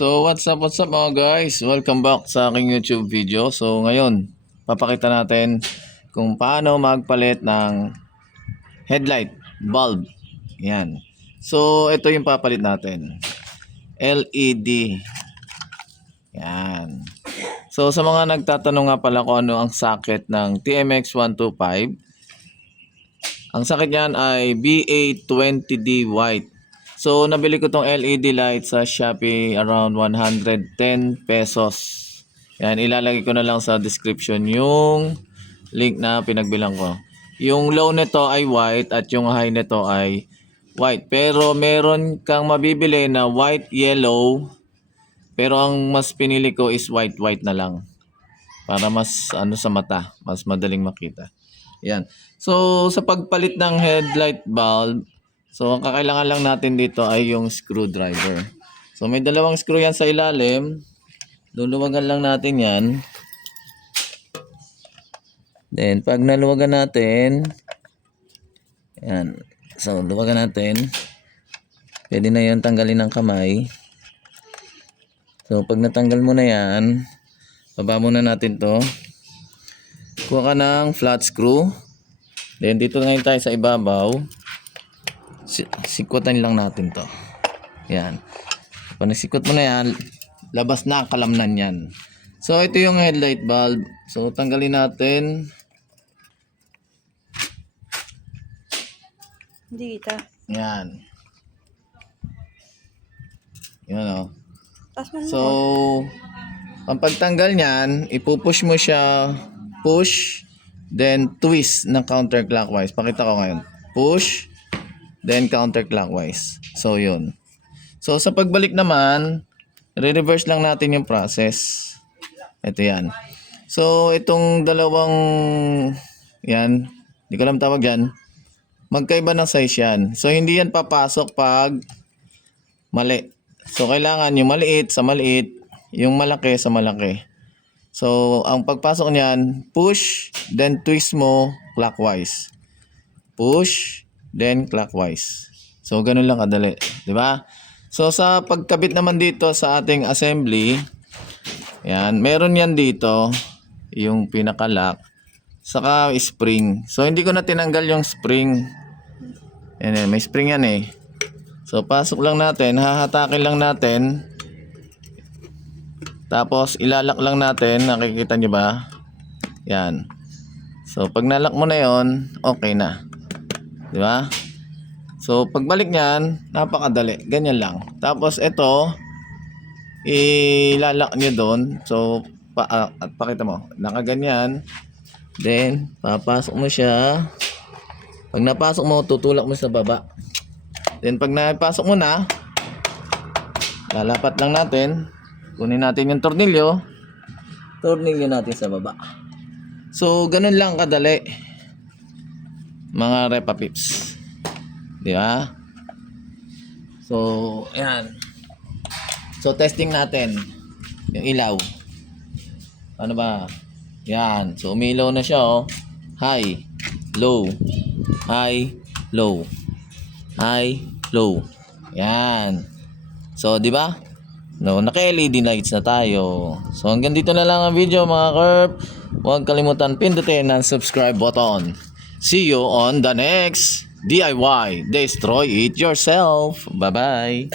So what's up mga guys? Welcome back sa aking YouTube video. So ngayon, papakita natin kung paano magpalit ng headlight bulb. Yan. So ito yung papalit natin. LED. Yan. So sa mga nagtatanong nga pala kung ano ang socket ng TMX125, ang socket niyan ay BA20D white. So, nabili ko tong LED light sa Shopee around 110 pesos. Yan, ilalagay ko na lang sa description yung link na pinagbilang ko. Yung low nito ay white at yung high nito ay white. Pero meron kang mabibili na white, yellow. Pero ang mas pinili ko is white na lang. Para mas sa mata, mas madaling makita. Yan. So, sa pagpalit ng headlight bulb, so, ang kakailangan lang natin dito ay yung screwdriver. So, may dalawang screw yan sa ilalim. Luluwagan lang natin yan. Then, pag naluwagan natin, yan. So, luwagan natin. Pwede na yan tanggalin ng kamay. So, pag natanggal mo na yan, baba muna natin to. Kuha ka ng flat screw. Then, dito ngayon tayo sa ibabaw. Sikutan lang natin to. Yan. Pag nasikot mo na yan, labas na ang kalamnan yan. So, ito yung headlight bulb. So, tanggalin natin. Hindi kita. Yan. Yan o. So, ang pagtanggal niyan, ipupush mo siya, push, then twist ng counterclockwise. Pakita ko ngayon. Push, then counterclockwise. So, yun. So, sa pagbalik naman, re-reverse lang natin yung process. Ito yan. So, itong dalawang, yan, hindi ko alam tawag yan, magkaiba ng size yan. So, hindi yan papasok pag mali. So, kailangan yung maliit sa maliit, yung malaki sa malaki. So, ang pagpasok niyan, push, then twist mo clockwise. Push, then clockwise. So, ganun lang kadali. Diba? So, sa pagkabit naman dito sa ating assembly, yan, meron yan dito, yung pinaka-lock, saka spring. So, hindi ko na tinanggal yung spring. Yan, may spring yan eh. So, pasok lang natin, hahatakin lang natin. Tapos, ilalak lang natin, nakikita nyo ba? Yan. So, pag nalak mo na yon, okay na. Di ba? So, pagbalik niyan, napakadali. Ganyan lang. Tapos, ito, ilalak nyo doon. So, pakita mo. Nakaganyan. Then, papasok mo siya. Pag napasok mo, tutulak mo sa baba. Then, pag napasok mo na, lalapat lang natin. Kunin natin yung tornilyo. Tornilyo natin sa baba. So, ganun lang kadali. Mga Repa Pips. Di ba? So, ayan. So, testing natin. Yung ilaw. Ano ba? Yan. So, umilaw na siya, oh. High. Low. High. Low. High. Low. Yan. So, di ba? No, naka-LED lights na tayo. So, hanggang dito na lang ang video, mga Kerp. Huwag kalimutan pindutin ang subscribe button. See you on the next DIY. Destroy it yourself. Bye-bye.